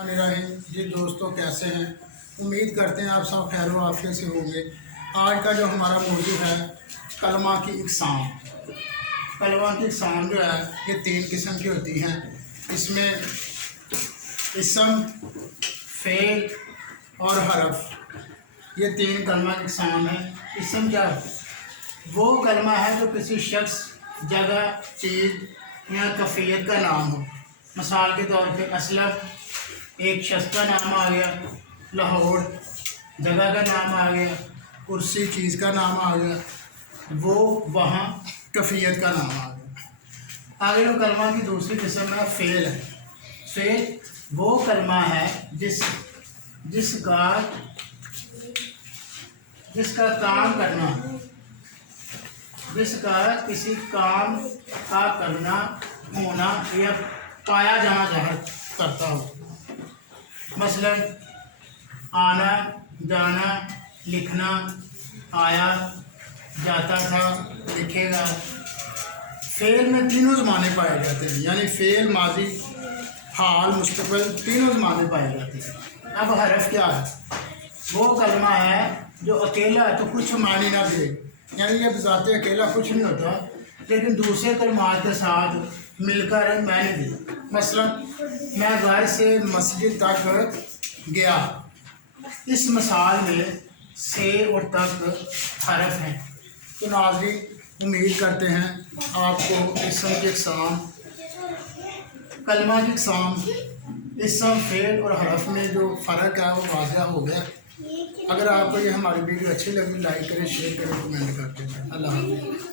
जी दोस्तों, कैसे हैं? उम्मीद करते हैं आप सब खैर व आफियत से होंगे। आज का जो हमारा मौजू है कलमा की इकसाम। कलमा की इकसाम जो है ये 3 किस्म की होती हैं। इसमें इसम, फ़ेल और हरफ, ये 3 कलमा की इकसाम है। इसम क्या है? वो कलमा है जो किसी शख्स, जगह, चीज़ या कफ़ियत का नाम हो। मिसाल के तौर पे असलम एक शख्स का नाम आ गया, लाहौर जगह का नाम आ गया, कुर्सी चीज़ का नाम आ गया, वो वहाँ कफ़ियत का नाम आ गया। आगे जो कलमा की दूसरी किस्म है फ़ेल है। फ़ेल वो कलमा है जिसका काम करना, जिसका किसी काम का करना, होना या पाया जाना ज़ाहिर करता हो। मसलन आना, जाना, लिखना, आया, जाता था, लिखेगा। फ़ेल में तीनों ज़माने पाए जाते हैं, यानी फ़ेल, माजी, हाल, मुस्तक़बिल, तीनों ज़माने पाए जाते हैं। अब हरफ क्या है? वो कलमा है जो अकेला है तो कुछ मानी ना दे, यानी ये बजाते अकेला कुछ नहीं होता, लेकिन दूसरे कलमात के साथ मिलकर मैंने दी। मसलन मैं घर से मस्जिद तक गया। इस मिसाल में से और तक हरफ हैं। तो नाज़रीन, उम्मीद करते हैं आपको इसम की इकसाम, कलमा की इकसाम, इसम, फ़ेल और हरफ में जो फ़र्क है वो वाज़ह हो गया। अगर आपको ये हमारी वीडियो अच्छी लगी, लाइक करें, शेयर करें, कमेंट करते हैं। अल्लाह हाफ़िज़।